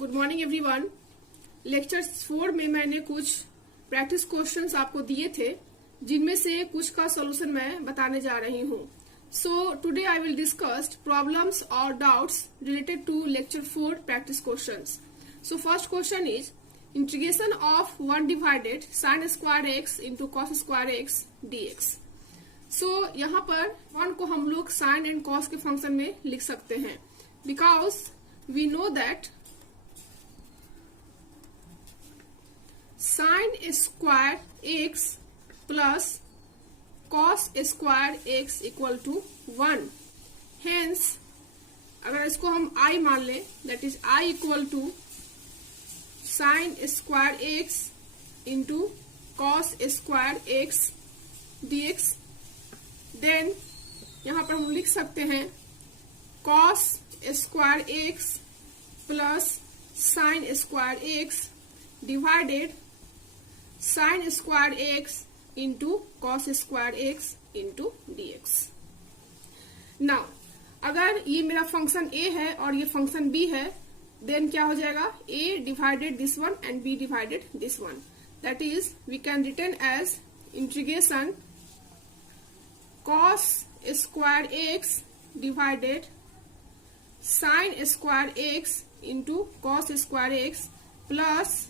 Good morning everyone. Lecture 4 में मैंने कुछ प्रैक्टिस क्वेश्चंस आपको दिए थे, जिनमें से कुछ का सॉल्यूशन मैं बताने जा रही हूँ। So today I will discuss problems और doubts related to lecture 4 practice questions. So first question is integration of 1 divided sine square x into cos square x dx। So यहाँ पर 1 को हम लोग साइन एंड कॉस के function में लिख सकते हैं, because we know that sine square x plus cos square x equal to 1। Hence अगर इसको हम आई मान ले, that is I equal to sine square x into cos square x dx। Then यहां पर हम लिख सकते हैं cos square x plus sine square x divided sine square x into cos square x into dx। Now अगर ये मेरा function a है और ये फंक्शन b है, देन क्या हो जाएगा, a divided this one and b divided this one. That is we can return as integration cos square x divided sine square x into cos square x plus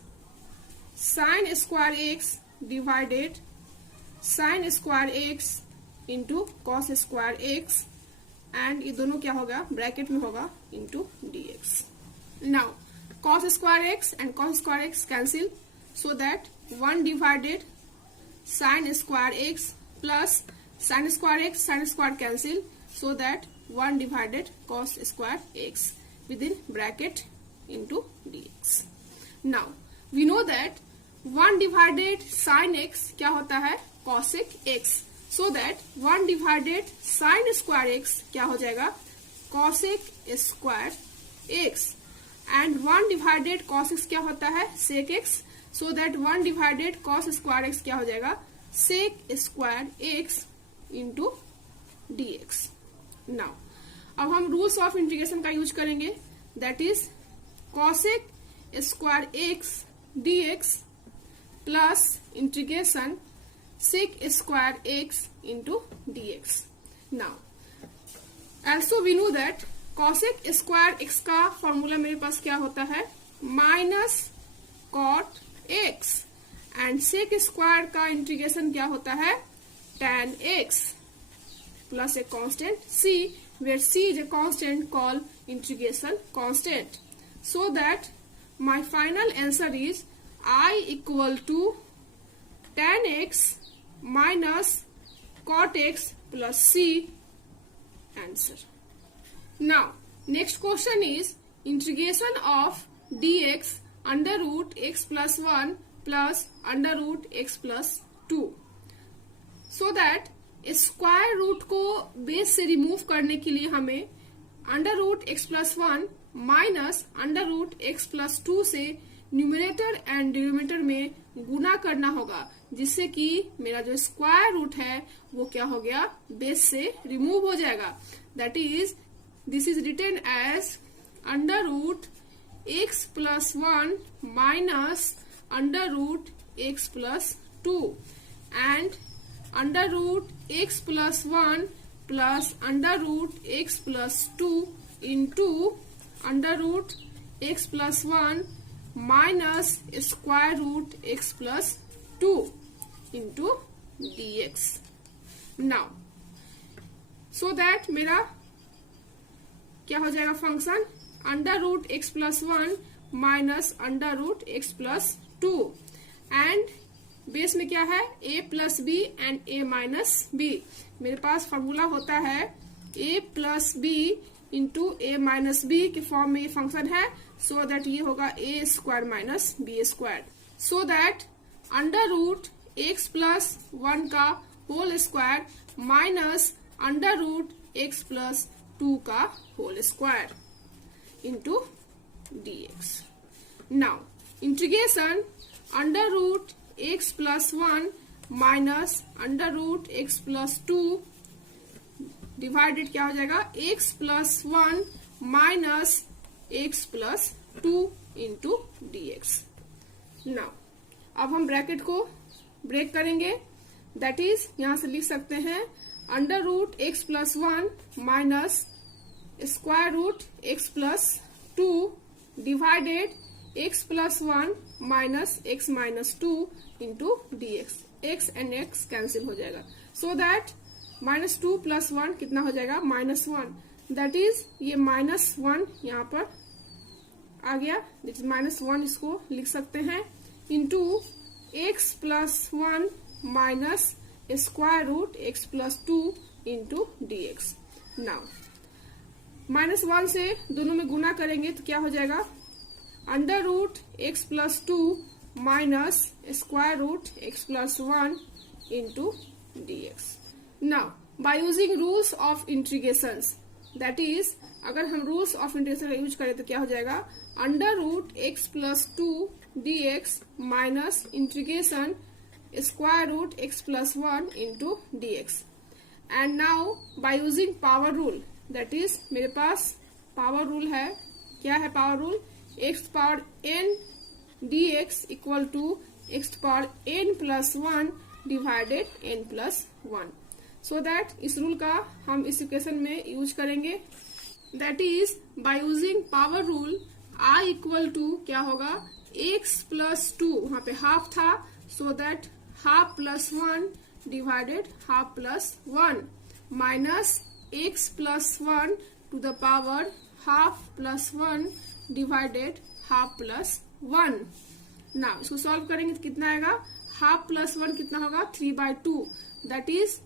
sine square x divided sine square x into cos square x, and ये दोनों क्या होगा, bracket में होगा, into dx। Now cos square x and cos square x cancel, so that 1 divided sine square x plus sine square cancel, so that 1 divided cos square x within bracket into dx। Now we know that 1 divided sine x क्या होता है, cosec x, so that 1 divided sine square x क्या हो जाएगा, cosec square x, and 1 divided cos x क्या होता है, sec x, so that 1 divided cos square x क्या हो जाएगा, sec square x into dx। Now अब हम रूल्स ऑफ इंटीग्रेशन का यूज करेंगे, that is cosec square x dx plus integration sec square x into dx। Now also we know that cosec square x का formula मेरे पास क्या होता है, minus cot x, and sec square का integration क्या होता है, tan x plus a constant c, where c is a constant called integration constant, so that my final answer is I equal to tan x minus cot x plus c answer. Now next question is integration of dx under root x plus 1 plus under root x plus 2, so that square root को base से remove करने के लिए हमें under root x plus 1 minus under root x plus 2 से numerator and denominator में गुना करना होगा, जिससे कि मेरा जो स्क्वायर रूट है वो क्या हो गया, बेस से रिमूव हो जाएगा। That is this is written as under root x plus 1 minus under root x plus 2 and under root x plus 1 plus under root x plus 2 into under root x plus 1 minus square root x plus 2 into dx। Now so that मेरा क्या हो जाएगा function, under root x plus 1 minus under root x plus 2, and base में क्या है, a plus b and a minus b. मेरे पास formula होता है a plus b into a minus b के फॉर्म में ये फंक्शन है, सो दैट ये होगा a square minus b square, so that under root x plus 1 का whole square minus under root x plus 2 का whole square into dx। Now integration under root x plus 1 minus under root x plus 2 divided क्या हो जाएगा, x plus 1 minus x plus 2 into d x. Now अब हम bracket को break करेंगे, that is यहां से लिख सकते हैं under root x plus 1 minus square root x plus 2 divided x plus 1 minus x minus 2 into d x. X and x cancel हो जाएगा, सो दैट -2 प्लस 1 कितना हो जाएगा -1, दैट इज ये -1 यहाँ पर आ गया, दिट इज -1, इसको लिख सकते हैं into x plus 1 minus square root x plus 2 into d x. Now -1 से दोनों में गुना करेंगे तो क्या हो जाएगा, under root x plus 2 minus square root x plus 1 into d x. Now by using rules of integrations, that is अगर हम रूल्स ऑफ इंटीग्रेशन का यूज करें तो क्या हो जाएगा, under root x plus 2 d x minus integration square root x plus 1 into d x. And now by using power rule, that is मेरे पास पावर रूल है, क्या है power rule, x power n d x equal to x power n plus 1 divided n plus 1। So that इस rule का हम इस equation में यूज करेंगे, that is by using power rule I equal to क्या होगा, एक्स प्लस 2 वहां पे हाफ था, so that half plus 1 divided half plus 1 minus x plus 1 to the power half plus 1 divided half plus 1। ना इसको solve करेंगे तो कितना आएगा, हाफ प्लस 1 कितना होगा 3/2, दैट इज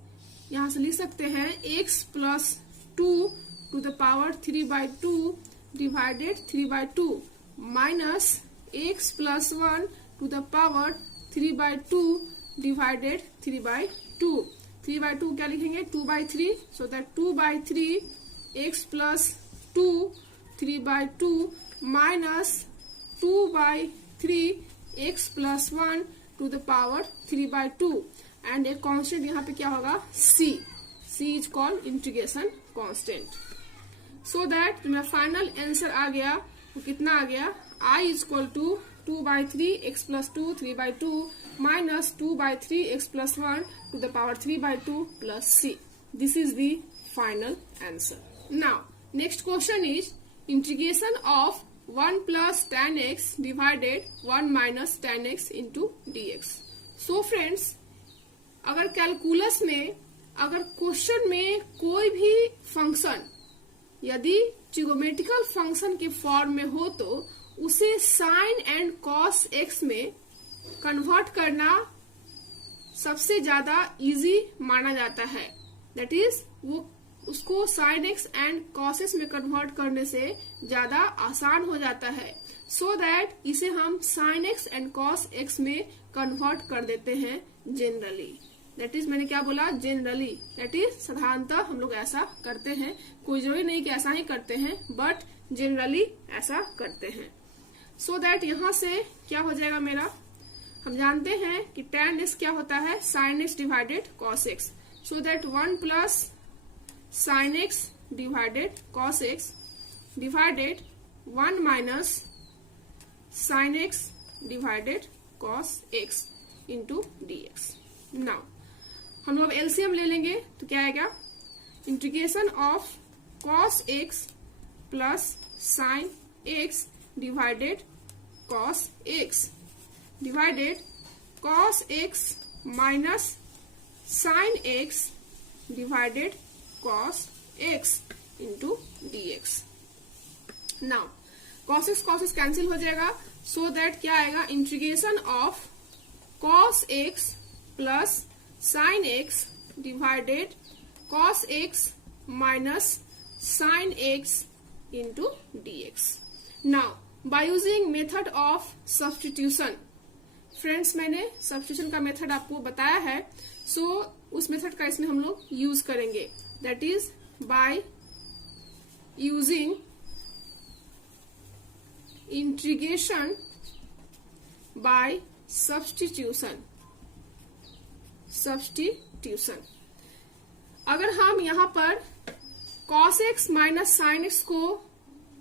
यहां से लिख सकते हैं x plus 2 to the power 3/2 divided 3/2 minus x plus 1 to the power 3/2 divided 3/2। 3/2 क्या लिखेंगे 2/3, so that 2/3 x plus 2 3/2 minus 2/3 x plus 1 to the power 3/2 and एक कांस्टेंट यहाँ पे क्या होगा c is called integration constant. So that मेरा final answer आ गया, वो कितना आ गया, i is equal to 2/3 x plus 2 3/2 minus 2/3 x plus 1 to the power 3/2 plus c। This is the final answer. Now next question is integration of 1 plus tan x divided 1 minus tan x into d x. So friends, अगर calculus में अगर question में कोई भी function यदि ट्रिगोमेट्रिकल function के form में हो तो उसे साइन एंड कॉस एक्स में कन्वर्ट करना सबसे ज्यादा इजी माना जाता है, दैट इज वो उसको sign x and cos x में कन्वर्ट करने से ज्यादा आसान हो जाता है, सो दैट इसे हम sign x and cos x में कन्वर्ट कर देते हैं जनरली। दैट इज मैंने क्या बोला, जनरली, दैट इज साधारणतः हम लोग ऐसा करते हैं, कोई जरूरी नहीं कि ऐसा ही करते हैं, बट जनरली ऐसा करते हैं। सो दैट यहां से क्या हो जाएगा मेरा, हम जानते हैं कि tan x क्या होता है, sin x divided cos x, so that 1 plus sin x divided cos x divided 1 minus sin x divided cos x into dx। Now हम लोग एलसीएम ले लेंगे तो क्या आएगा, integration of cos x plus sin x divided cos x divided cos x minus sin x divided cos x into dx। Now cos x cancel हो जाएगा, so that क्या आएगा, integration of cos x plus sin x divided cos x minus sin x into dx। Now by using method of substitution, friends मैंने substitution का method आपको बताया है, सो उस मेथड का इसमें हम लोग यूज करेंगे, that is by using integration by substitution. अगर हम यहाँ पर cos x minus sin x को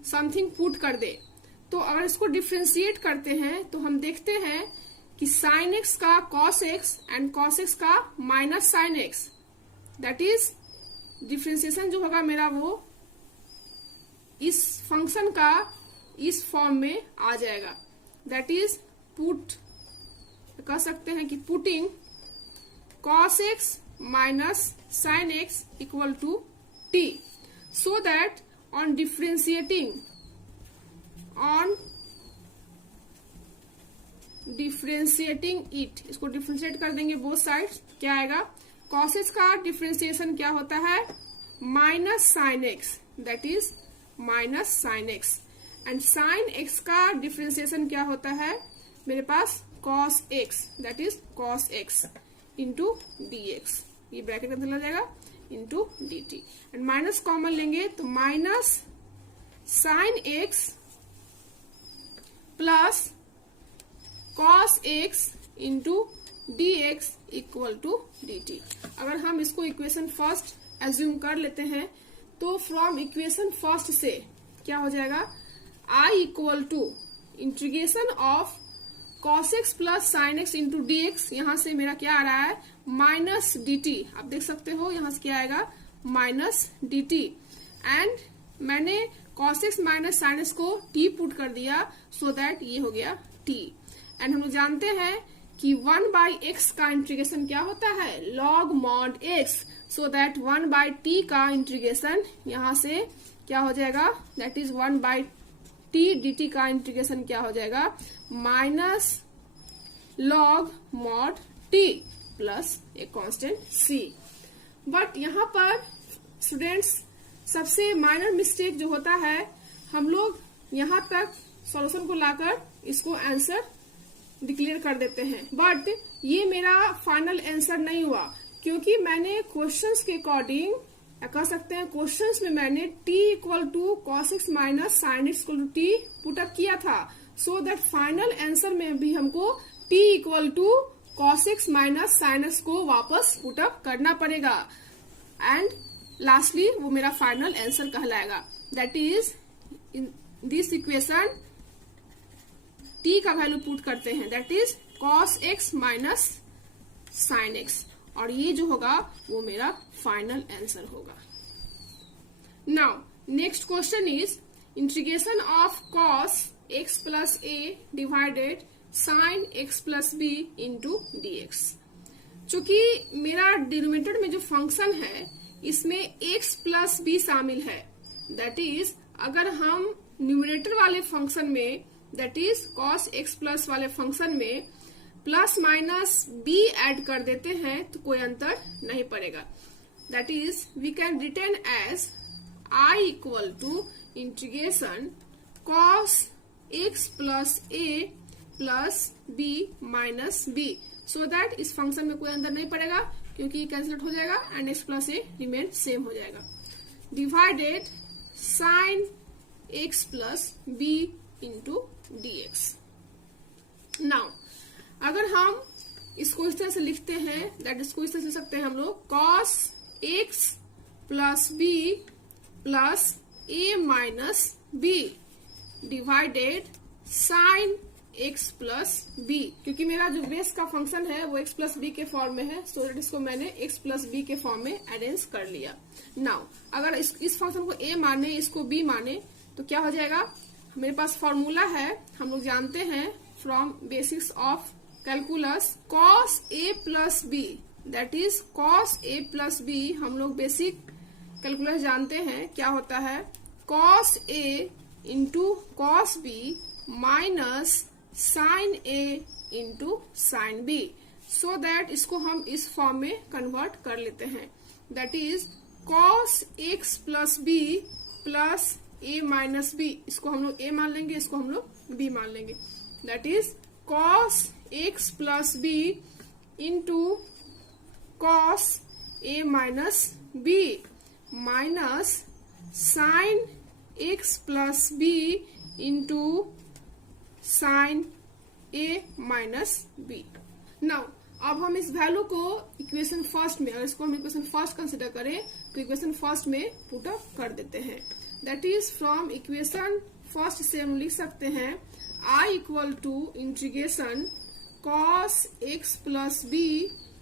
समथिंग पुट कर दे तो अगर इसको डिफ्रेंशिएट करते हैं तो हम देखते हैं कि साइन एक्स का cos x and cos x का minus sine x, that is differentiation जो होगा मेरा वो इस फंक्शन का इस फॉर्म में आ जाएगा। दैट इज पुट, कह सकते हैं कि putting cos x minus sin x equal to t, so that on differentiating it, इसको डिफ्रेंशिएट कर देंगे बोथ साइड्स, क्या आएगा, cos x का डिफ्रेंशिएशन क्या होता है, minus sine x, that is minus sine x, and sine x का डिफ्रेंशिएशन क्या होता है मेरे पास cos x, that is cos x into d x, ये ब्रैकेट के अंदर चला जाएगा, into d t, and minus common लेंगे तो minus sine x plus cos x into d x equal to d t. अगर हम इसको इक्वेशन फर्स्ट एज्यूम कर लेते हैं तो फ्रॉम इक्वेशन फर्स्ट से क्या हो जाएगा, I equal to integration of cos x plus sine x into d x, यहां से मेरा क्या आ रहा है माइनस डी टी, आप देख सकते हो यहां से क्या आएगा माइनस डी टी, एंड मैंने cos x minus sine x को t पुट कर दिया, सो दैट ये हो गया t, एंड हम लोग जानते हैं कि 1/x का इंटीग्रेशन क्या होता है log mod x, so that 1/t का इंटीग्रेशन यहां से क्या हो जाएगा, दैट इज 1/t dt का इंटीग्रेशन क्या हो जाएगा minus log mod t plus एक कांस्टेंट c। बट यहाँ पर स्टूडेंट्स सबसे माइनर मिस्टेक जो होता है, हम लोग यहाँ तक सॉल्यूशन को लाकर इसको आंसर डिक्लेयर कर देते हैं, बट ये मेरा फाइनल आंसर नहीं हुआ, क्योंकि मैंने क्वेश्चंस के अकॉर्डिंग कह सकते हैं क्वेश्चंस में मैंने t equal to cos x minus sine x equal to t put up किया था, सो दैट फाइनल आंसर में भी हमको t equal to cos x minus sine x को वापस पुटअप करना पड़ेगा, एंड लास्टली वो मेरा फाइनल आंसर कहलाएगा। That is in this equation t का वैल्यू पुट करते हैं, that is cos x minus sine x, और ये जो होगा वो मेरा फाइनल आंसर होगा। Now next question is integration of cos x plus a divided sine x plus b into d x. चूंकि मेरा डिनोमिनेटर में जो फंक्शन है इसमें x प्लस बी शामिल है, दैट इज अगर हम न्यूमिनेटर वाले फंक्शन में that is cos x plus वाले फंक्शन में प्लस माइनस b ऐड कर देते हैं तो कोई अंतर नहीं पड़ेगा, that is we can return as i equal to integration cos x plus a plus b minus b, so that इस फंक्शन में कोई अंतर नहीं पड़ेगा क्योंकि ये कैंसिल हो जाएगा and x plus a remain same हो जाएगा, divided sine x plus b into d x. Now अगर हम इसको इस तरह से लिखते हैं, दैट इसको इस तरह से लिख सकते हैं हम लोग cos x plus b plus a minus b divided sine x plus b, क्योंकि मेरा जो बेस का फंक्शन है वो x प्लस बी के फॉर्म में है, सो दैट इसको मैंने x प्लस बी के फॉर्म में अरेंज कर लिया। नाउ अगर इस फंक्शन को a माने इसको b माने तो क्या हो जाएगा, मेरे पास फॉर्मूला है, हम लोग जानते हैं from basics of calculus cos a plus b, that is cos a plus b, हम लोग बेसिक कैलकुलस जानते हैं क्या होता है cos a into cos b minus sine a into sine b, so that इसको हम इस फॉर्म में कन्वर्ट कर लेते हैं, that is cos x plus b plus a minus b, इसको हम लोग a मान लेंगे, इसको हम लोग b मान लेंगे, that is cos x plus b into cos a minus b minus sine x plus b into sine a minus b। Now अब हम इस वैल्यू को इक्वेशन फर्स्ट में, अगर इसको हम इक्वेशन फर्स्ट कंसिडर करें तो इक्वेशन फर्स्ट में पुट अप कर देते हैं, that is from equation first से हम लिख सकते हैं I equal to integration cos x plus b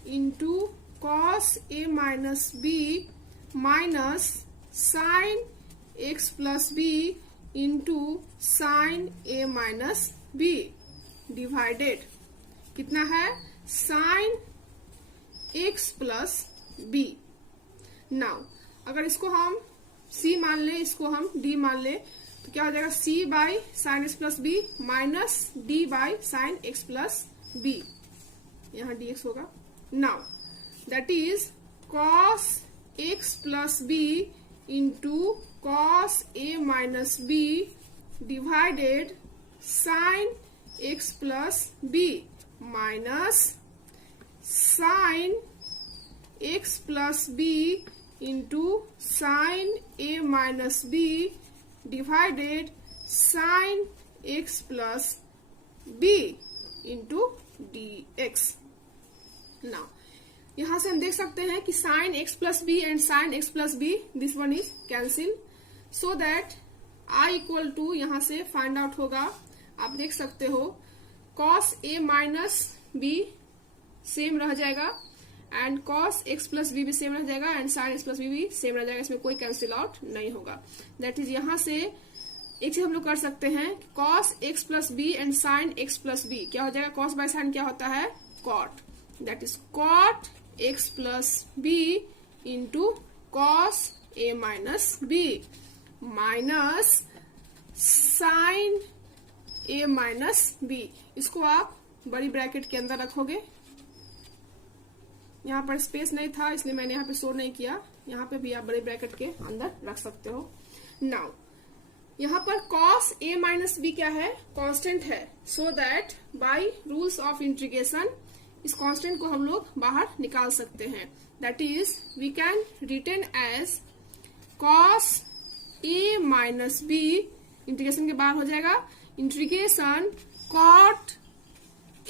into cos a minus b minus sine x plus b into sine a minus b divided कितना है sine x plus b. Now अगर इसको हम c मान ले, इसको हम d मान ले, तो क्या हो जाएगा c by sine x plus b minus d by sine x plus b, यहाँ dx होगा। Now that is cos x plus b into cos a minus b divided sine x plus b minus sine x plus b into sine a minus b divided sine x plus b into dx। Now यहां से हम देख सकते हैं कि sine x plus b and sine x plus B this one is cancel, so that I equal to यहां से find out होगा। आप देख सकते हो cos a minus b same रह जाएगा and cos x plus b भी सेम रह जाएगा and sin x plus b भी सेम रह जाएगा, इसमें कोई कैंसिल आउट नहीं होगा। दैट इज यहाँ से एक चीज हम लोग कर सकते हैं cos x plus b and sin x plus b क्या हो जाएगा, cos बाय sin क्या होता है cot, that is cot x plus b into cos a minus b minus sin a minus b. इसको आप बड़ी ब्रैकेट के अंदर रखोगे, यहाँ पर स्पेस नहीं था इसलिए मैंने यहाँ पे शो नहीं किया, यहाँ पे भी आप बड़े ब्रैकेट के अंदर रख सकते हो। नाउ यहाँ पर cos a माइनस बी क्या है, कांस्टेंट है, so that by rules of integration इस कांस्टेंट को हम लोग बाहर निकाल सकते हैं। That is we can written as cos a minus b, integration के बाहर हो जाएगा integration cot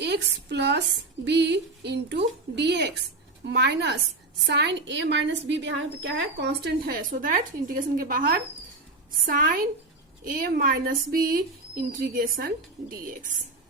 x plus b into dx minus sine a minus b यहाँ पे क्या है कांस्टेंट है, सो दैट इंटीग्रेशन के बाहर sine a minus b integration dx,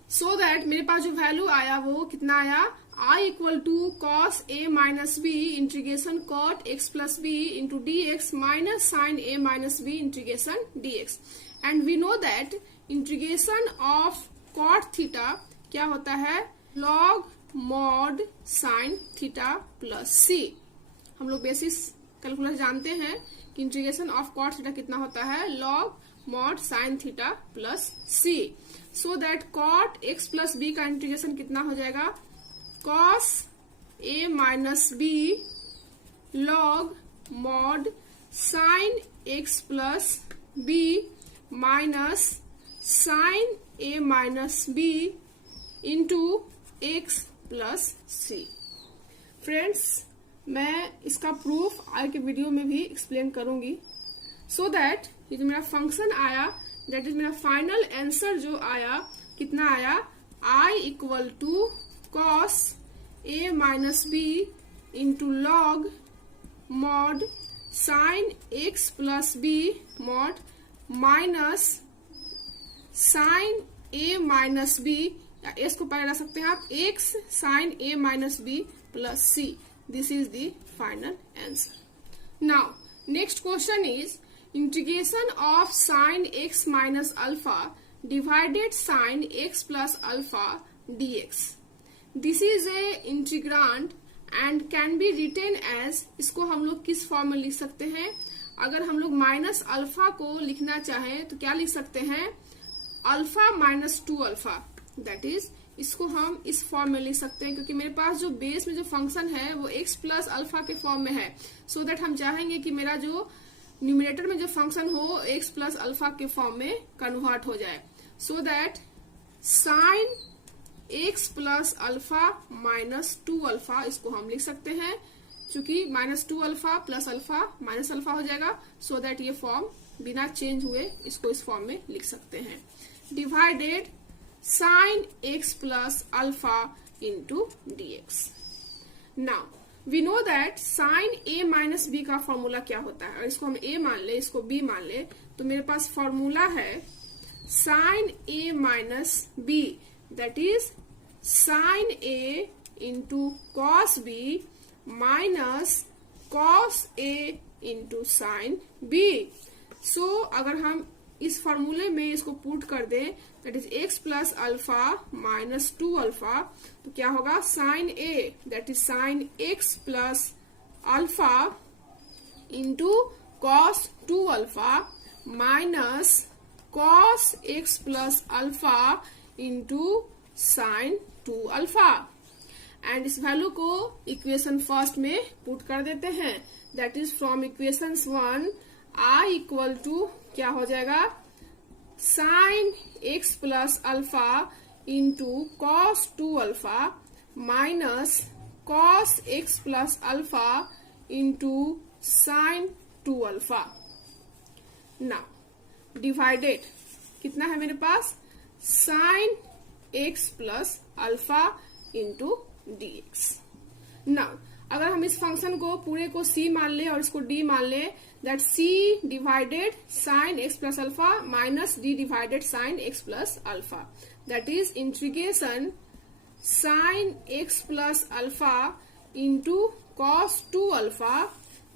so that मेरे पास जो वैल्यू आया वो कितना आया I equal to cos a minus b integration cot x plus b into dx minus sine a minus b integration dx। And we know that integration of cot theta क्या होता है log mod sin theta plus c। हम लोग basis calculus जानते हैं कि integration of cot theta कितना होता है log mod sin theta plus c, so that cot x plus b का इंटीग्रेशन कितना हो जाएगा cos a minus b log mod sin x plus b minus sin a minus b into x plus c। Friends मैं इसका proof आगे के video में भी एक्सप्लेन करूंगी, सो दैट ये जो मेरा फंक्शन आया दैट इज मेरा फाइनल आंसर जो आया कितना आया I equal to cos a minus b into log mod sine x plus b mod minus sine a minus b, या s को पहले ला सकते हैं आप x sine a minus b plus c। This is the final answer. Now next question is integration of sine x minus alpha divided sine x plus alpha dx। This is a integrand and can be written as, इसको हम लोग किस form में लिख सकते हैं, अगर हम लोग माइनस अल्फा को लिखना चाहें तो क्या लिख सकते हैं alpha minus 2 alpha, that is इसको हम इस फॉर्म में लिख सकते हैं क्योंकि मेरे पास जो बेस में जो फंक्शन है वो x प्लस अल्फा के फॉर्म में है, सो दैट हम चाहेंगे कि मेरा जो न्यूमिनेटर में जो फंक्शन हो x प्लस अल्फा के फॉर्म में कन्वर्ट हो जाए, so that sine x plus alpha minus 2 alpha इसको हम लिख सकते हैं, चूंकि minus 2 alpha plus alpha minus alpha हो जाएगा, सो दैट ये फॉर्म बिना चेंज हुए इसको इस फॉर्म में लिख सकते हैं divided sine x plus alpha into dx। Now we know that sine a minus b का फॉर्मूला क्या होता है, और इसको हम a मान ले इसको b मान ले तो मेरे पास फॉर्मूला है sin a minus b, that is sin a into cos b minus cos a into sin b. So अगर हम इस फॉर्मूले में इसको पुट कर दें, that is x plus alpha minus 2 alpha, तो क्या होगा sine a, that is sine x plus alpha into cos 2 alpha minus cos x plus alpha into sine 2 alpha. And इस वैल्यू को इक्वेशन फर्स्ट में put कर देते हैं, that is from equation 1 i equal to क्या हो जाएगा sine x plus alpha into cos 2 alpha minus cos x plus alpha into sine 2 alpha. Now divided कितना है मेरे पास sine x plus alpha into dx. Now अगर हम इस फंक्शन को पूरे को c मान ले और इसको d मान ले, that c divided sine x plus alpha minus d divided sine x plus alpha, that is integration sine x plus alpha into cos 2 alpha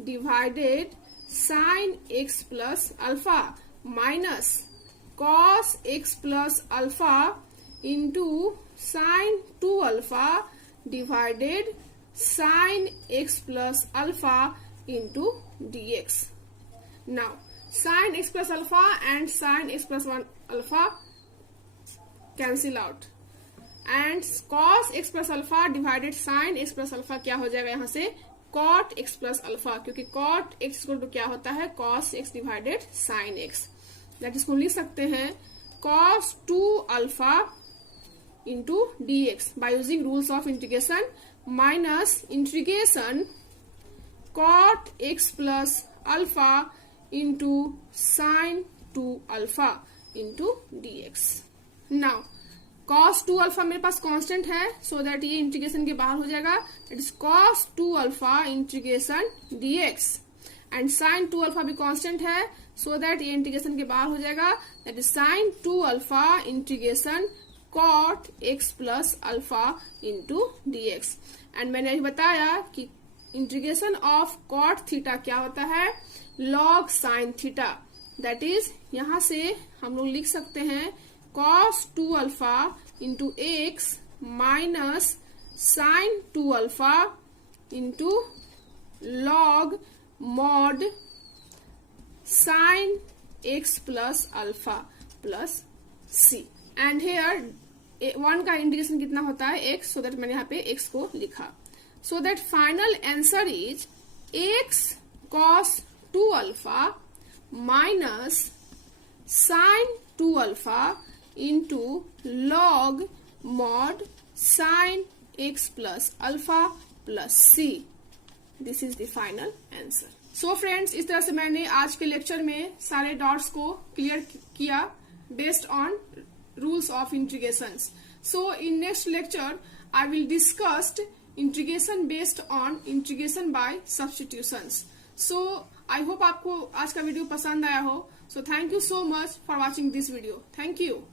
divided sine x plus alpha minus cos x plus alpha into sine 2 alpha divided sine x plus alpha into dx. Now sin x plus alpha and sin x plus 1 alpha cancel out and cos x plus alpha divided sin x plus alpha क्या हो जाएगा यहाँ से cot x plus alpha, क्योंकि cot x equal to क्या होता है cos x divided sin x. That इसको लिख सकते हैं cos 2 alpha into dx by using rules of integration minus integration cot x plus alpha into sin 2 alpha into dx. Now cos 2 alpha मेरे पास constant है, so that ये integration के बाहर हो जाएगा, that is cos 2 alpha integration dx. And sin 2 alpha भी constant है, so that ये इंटीग्रेशन के बाहर हो जाएगा, that is sin 2 alpha integration cot x plus alpha into dx. And मैंने अभी बताया कि इंटीग्रेशन ऑफ कॉट थीटा क्या होता है log sine theta, that is यहां से हम लोग लिख सकते हैं cos 2 alpha into x minus sine 2 alpha into log mod sine x plus alpha plus c. And here 1 का इंटीग्रेशन कितना होता है x, सो दैट मैंने यहाँ पे x को लिखा. So that final answer is x cos 2 alpha minus sin 2 alpha into log mod sin x plus alpha plus c. This is the final answer. So friends, इस तरह से मैंने आज के लेक्चर में सारे डॉट्स को क्लियर किया based on rules of integrations. So in next lecture I will discuss integration based on integration by substitutions. So I hope आपको आज का वीडियो पसंद आया हो. So thank you so much for watching this video. Thank you.